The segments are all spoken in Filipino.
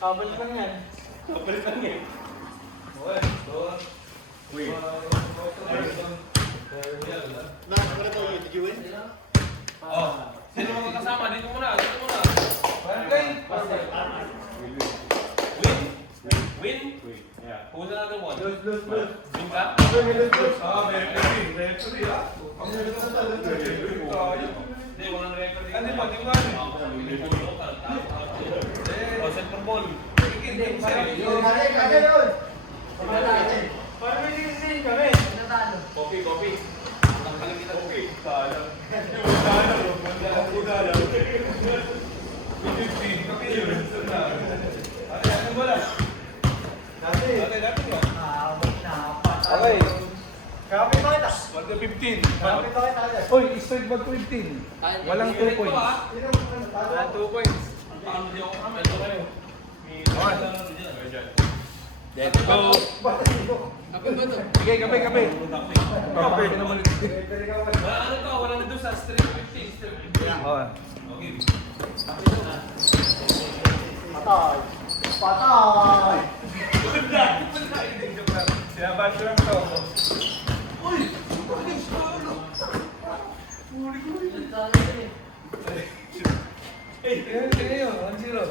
Kabal lang yan. Kabal lang yan. Uy. Nakakala to yun, did you win? Oh, sino mga kasama? Dito muna, dito muna. Barangay. Win? Win? Yeah. Kung saan natin one? Lose. Win ka? May referee ah. Hindi, walang record. Ano ba, di ba? Oh, center ball. Kaya yun. Paano may sisihin kami? Copy. Tanggalin kita. Okay, salang. Salang. Kami yun. Ano ba lang? Dati. Dati ba? Okay. Kapit ba kita? 1-15. Kapit ba kita? Uy, straight back 15. Walang 2 points. Walang 2 points. Paano di ako kamento kayo? Let's go. Sige, kape. Kape naman. Ano to? Walang nandun sa strip 50. Strip 50. Oh. Okay. Patay. Sinabash lang to. Tingnan yun, 1-0.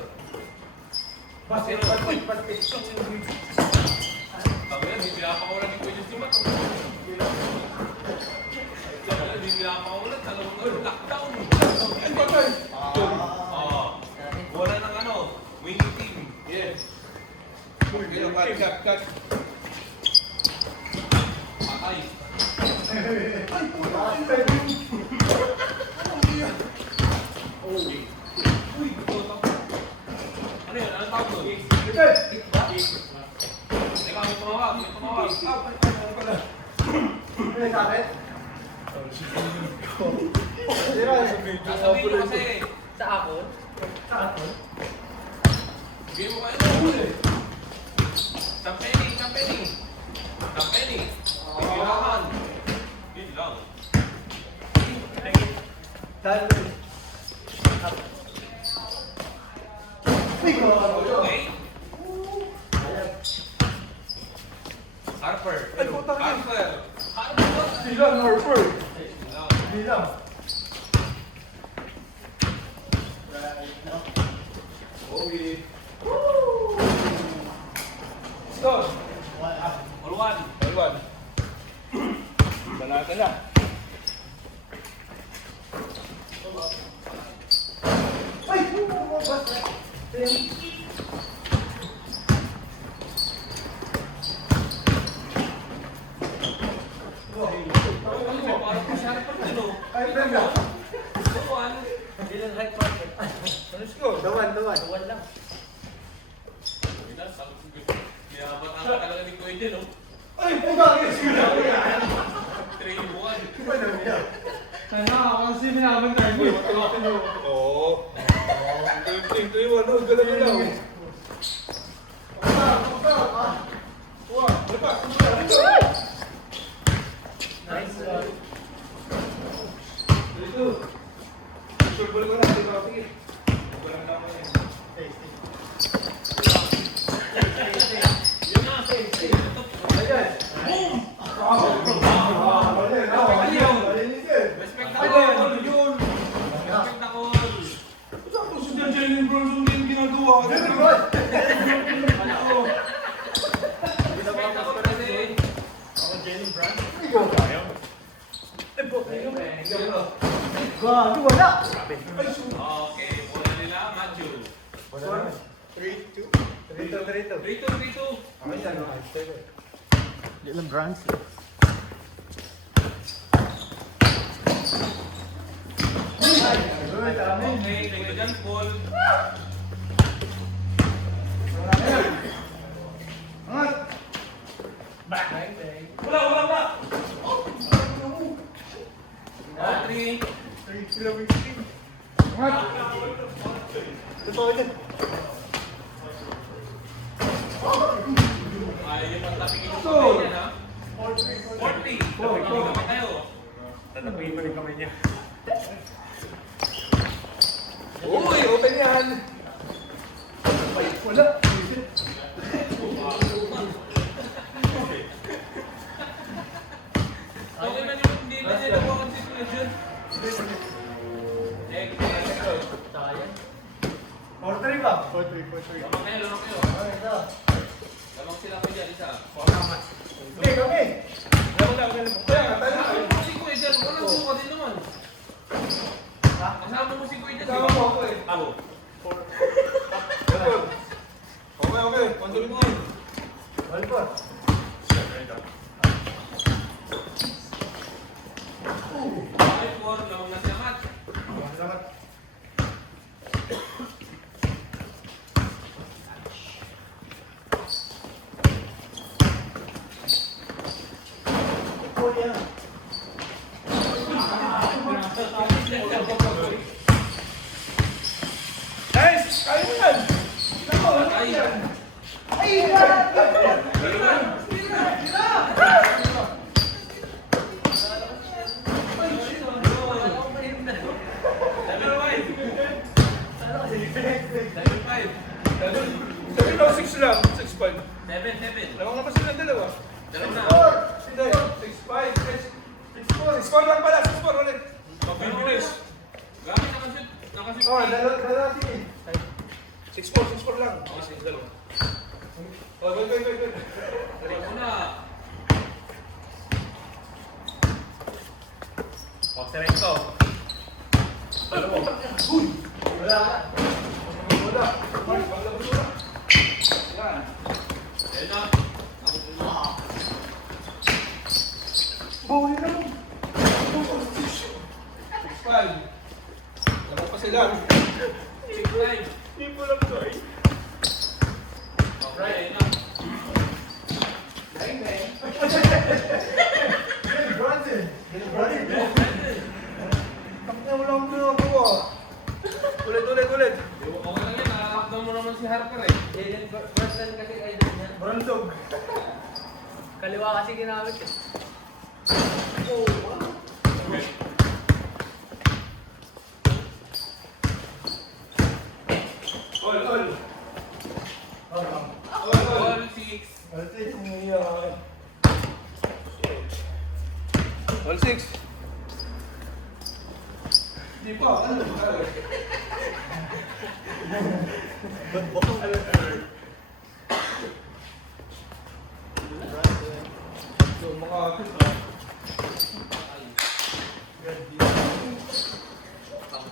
Basket. Sabi yan, hindi pinapakawalan ni Kuya Jumat. Sabi yan, hindi pinapakawalan. Talawang lockdown. Ay, patay. Wala ng ano, winning team. Yes. Cut. Patay. Uy, puto. Ano yun? Anong tawag doon? Teka, may tumawag. May sakit? Sasabihin nyo kasi. Sa ako? Bigyan mo kayo ng Champeni. Bigyan. Yun lang. Okay? Harper. Ay, puta ka. Harper. Bilang Harper. Bilang. Okay. Stop. Ulwan. Taiwan. Banata na. Ay! Parang pa siya pa ano. Ay, Brenda. Ulwan. Bilang high market. Ano score? Dawan. Tuwan lang. Kaya bata talaga ni Kuya Jen, no? Ay, puta! 3-1. Sana ako kasi minabantay mo. Oo. Taiwan. Oh, galaw. Nice. Dito. Football ko na. Sige. Walang tama yan. Yun na. Ayan. Respect ako. Yun. Respect ako. Sakto si Jalen Bronson din ginagawa. Respect ako kasi. Gago, wala. Okay, bola nila, Matthew. 3-2. 3-2. Ilang brands? Okay, thank you dyan, Paul. Wala. Three. Ay, yung pagtapigin yung kamay niya, ha? 4-3. Tapigin kami tayo. Tatapiin pa rin kamay niya. Uy, open yan. Wala. Okay man yung hindi na niya nakuha ang situation. Next. Sayang. 4-3 ba? 4-3. Lamang kayo, lamang kayo. Okay, ito. Lamang sila ko dyan, isa. Okay, okay. Lamang lang, lamang. Kaya nga, tayo na Kasama kayo. mo si Kuya dyan, walang suka din naman. Kasama mo si Kuya dyan, Kasama di ba? mo ako eh. Ako. Okay, okay. Kontrol mo ngayon. All four. Ay, 4, lamang na siya mat. Salamat. Oh, yeah. Nice! Kaya mo yan! Nako, ano Ay. yan? Level 5. Level 5. Sabi ko, 6 lang. 6-5. 7. Lamang naman sila dalawa. Dalawa na. Hindi. 6-5. 6-4 lang pala. 6-4 ulit. Mabilis. Gamit nakashoot. Nakashoot. Oh, dalawa team. 6-4 lang. Okay, 6 dalawa. Oh, go. Dalawa na. Pagsirenko. Wala. Wala. Paglabas wala. Yan. Ayun na. Buhay na mo. 6-5. Wala pa sila. 6-5. Hindi po lang to eh. Okay, ayun na. Bronson. Bronson. Takna mo lang ako. Ulit. Okay lang yan. Nakakakdaw mo naman si Harper eh. Jalen Brunson kasi kayo din yan. Bronsog. Kaliwa kasi ginamit eh. All. All 6. All 6. Di pa. Ano ba? So, makakit.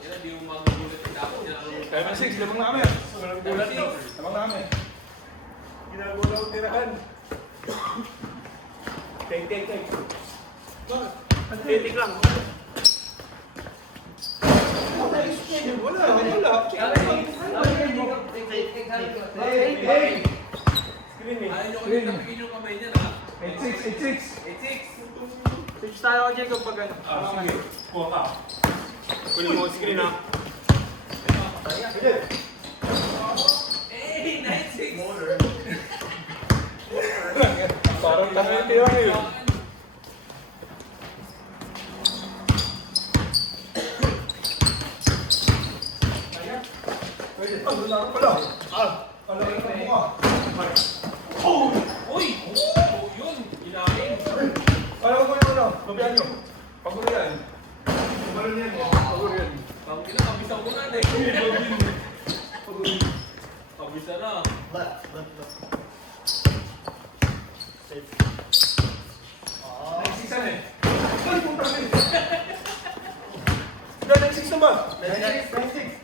Ina, di mo magugulat yung tapos niya. 7-6. Lamang namin. Lamang namin. Ginagawa ko tirahan. Take. Titik lang. Wala. Hey. Screen me. Ayaw nyo kasi tapikin yung kamay niya na. 8-6. 8-6. Switch tayo kay Jacob pag ano. Sige. Kuha ka. Kunin mo screen ha. Eh, 9-6. Parang tayo tira ngayon. Wala ka pala. Wala ka na mukha. Uy! Oh, yun! Ilalim. Wala ko muna ano. Pabihan nyo. Paguro yan. Paguro yan. Paguro yan. Pang ina, kabisa ko na eh. Kabisa na. Left. Safe. Nagsiksan eh. Ay, puta ka eh. Wala, nagsik na ba? 96.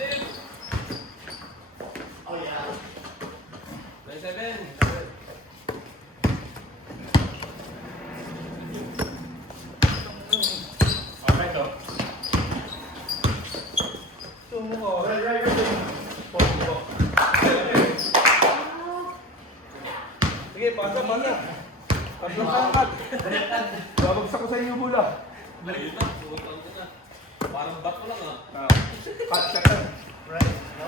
Live. Oh yeah. 9-7. Alright, go. Tumo ko. Right. Sige, pasa. Tatlong sangkat. Babagsak ko sa inyo bula. Ayun na, butang ko na. Parang bato lang ah. Cut lang. Right. No.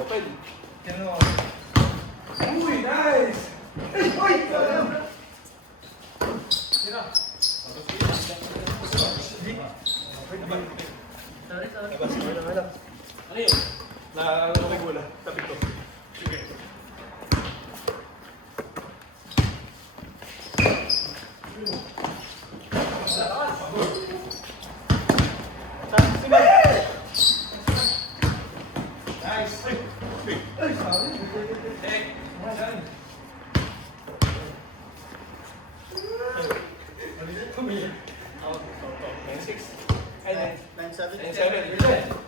Open. Uy, nice! Uy! Sira. Sorry. Ano Ano yun? Na ano may bola. Tapit ko. Sige. Nice. Ay, sabi. Eh, Out. 9-6. Ay, 9-7. 9-7.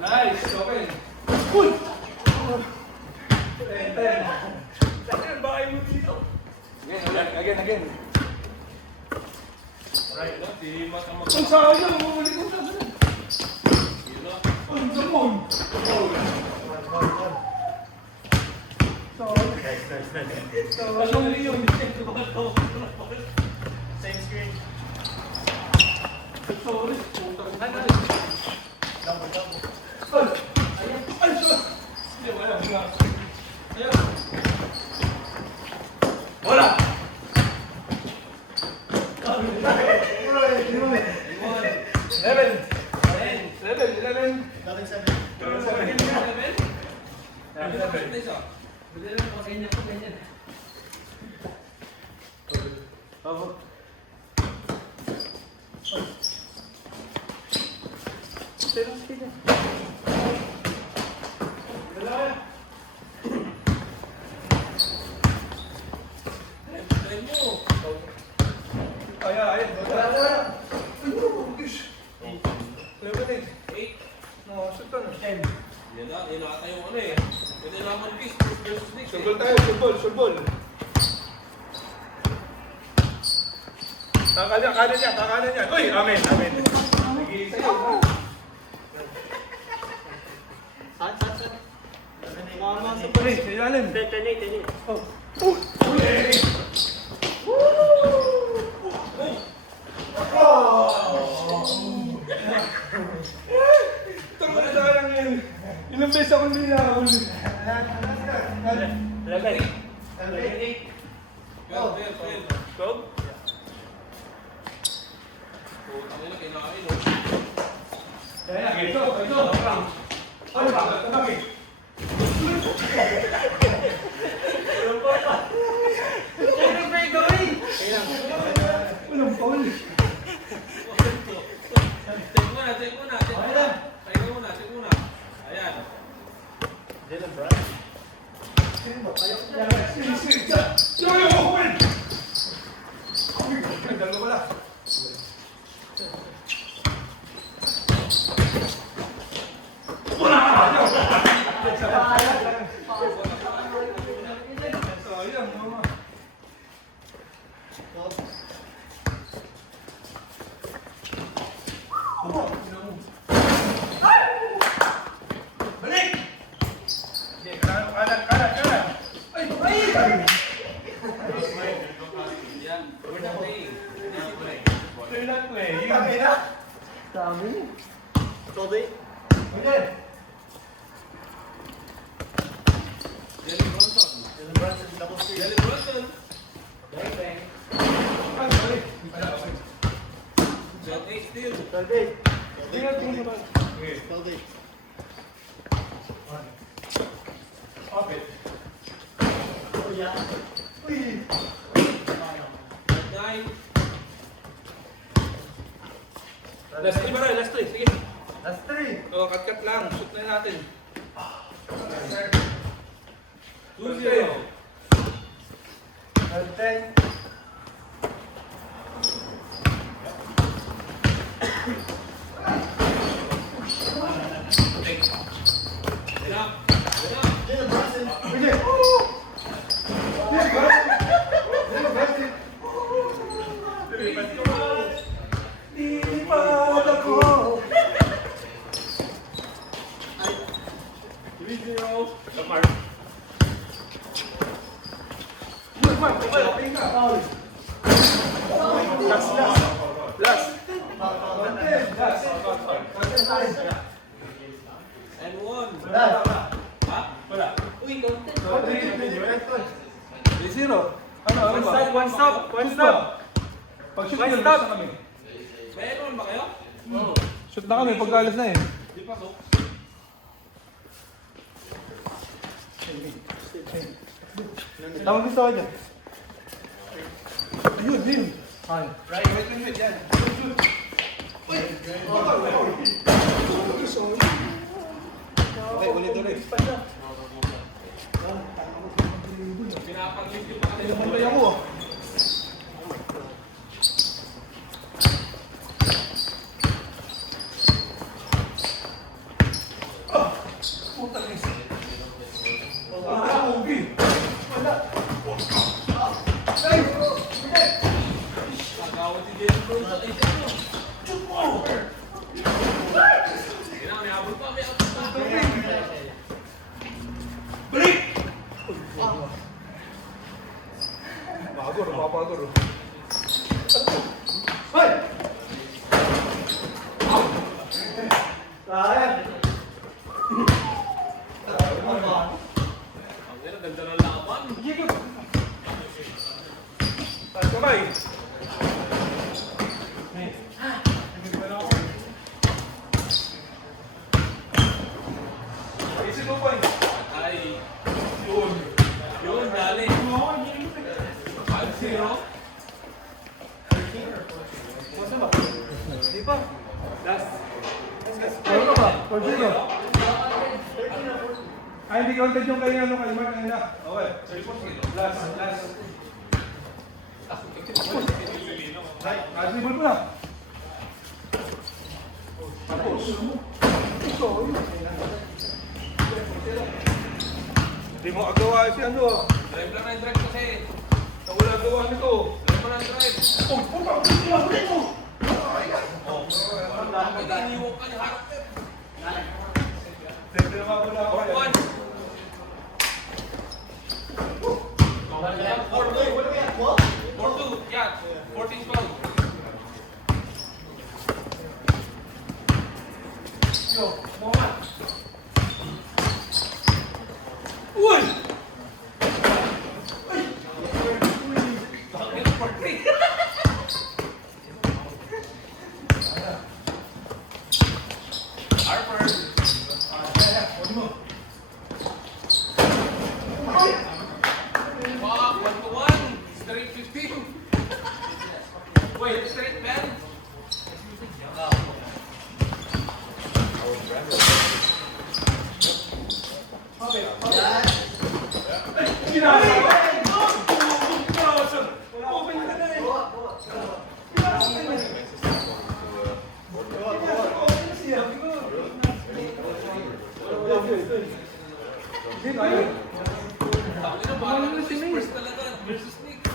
Nice. Okay. Uy! 10-10. Saan bakay mo dito? Again. Right. ano? Si Mas ang Ang sayang, bumalik ko sa ganun. Yun, Ang damon. Sorry. Nice. Sorry yun. Same screen. Sorry. Double. Ay, sorry. Hindi, wala. Ayan. Wala. 11. 11. Double 7. 7. Bili lang po ganyan po ganyan. Bravo. Try mo. Ay. Ay, gosh. 11. 8. No, shoot na. Yan na, yun ata yung ano eh. Pwede naman piece versus Knicks eh. Sulbol tayo, sulbol. Kakanan niya. Uy, amen. Nag-iisayaw na. Saan? Mama sa palis, sa ilalim. 10-8. Oh. Uli! Ito na sayang yun. Ilang beses ako hindi nakahuli. 11. 12. Stop. Oh, ano yun, kailangan yun, oh. Ito. Ano ba? Tabagi. Ano ba yung gawin? Walang foul. Check muna. Check muna. Ayan. Dylan Brad. Dalawa wala. Sayang, mama. Balik! Sige, kanan. Ay! Yan. We're not playing. We're not playing. Dami. 12-8. Jalen Bronson. Dylan Brunson, double screen. Jalen Bronson. Bang bang. Shot 8 still. 12-8. Okay. 12-8. Opit. Oh, yeah. 9. Last 3 ba rin? Last 3. Sige. That's 3. O, cut lang. Shoot na natin. 2-0. 10. Enough. Dylan Brunson. Lilipad ako. 3-0. Mark. Last. And 1. Brad. Ha? Wala. Uy, content. 3-0. Ano ba? One stop. Pag shoot One yun, stop. basta kami. Meron ba kayo? Shoot na kami, pagkalas na eh. Di pa so. Tawag gusto ka dyan. Ayun, Lim. Ay. Right, wait, yan. Okay, ulit ulit. Pinapag-lift yung mga Pantay ako ah. Pagkawad si Jason Cruz. Shoot mo! Kailangan, may abot pa, may abot pa. Bagor, papagor. Ang ganda ng laban. Taas kamay. Easy 2 points. Ay. Yun. Yun, dali. 5-0. Di pa. Last. Ano ka ba? For sure. Ay, hindi counted yung kay ano kay Mark kanina. Okay. Last. Dribble ko na. Tapos. Hindi mo agawa si ano ah. Drive lang ng drive kasi. Wala gawa nito. Drive mo ng drive. Oh, puta! Puta! Puta! Bakit iniwan ka niya? Harap ka. Siyempre naman wala ako kaya. 4-1. 4-2. Yeah. 14-12. Uy! Bakit 4-3? Harper. Wow, 1-1. Straight 15. Wait, straight man. Tangin na, parang na si Spurs talaga versus Knicks.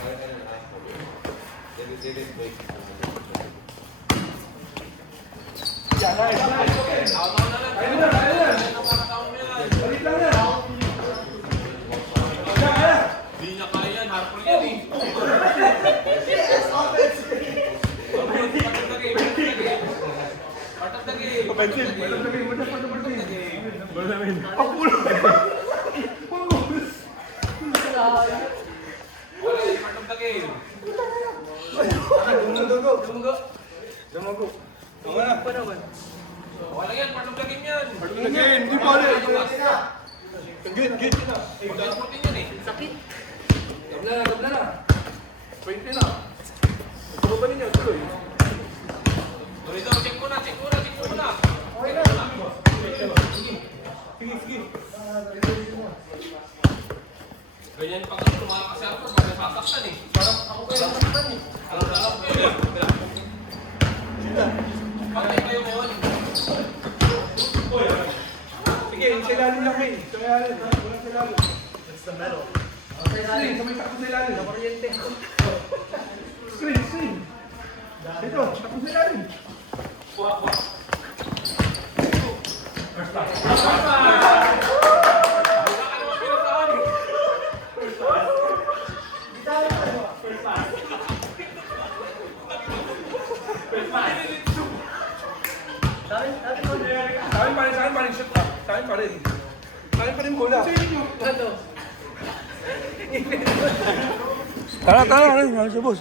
Tama na lang. Ayun na. Ayun ang mga taong yan. Balik lang na. Di niya kaya yan. Harper yan eh. Part of the game. Offensive. Wala na rin. Wala na rin. Ang ulo. Wala yung part of the game. Damago. Tama na. Wala yan. Part of the game yan. Again, hindi pa rin. Git. Pagkasportin yan eh. Gabla na. 20 na. Ito ba ninyo? Tuloy. Dito, check mo na. Sige. Ganyan pag ako tumakas sa Harper, masasaktan eh. Parang ako kayo nasaktan eh. Alam ko yun. Patay kayo ngayon. Sige, sa ilalim lang kayo. Sa ilalim. Walang sa ilalim. It's the metal. Screen, sa may takbo sa ilalim. Screen. Dito, takbo sa ilalim. Wala ka naman pinataan eh. Sa akin pa rin shoot pa. Sa akin pa rin bola. Tara, sa boss.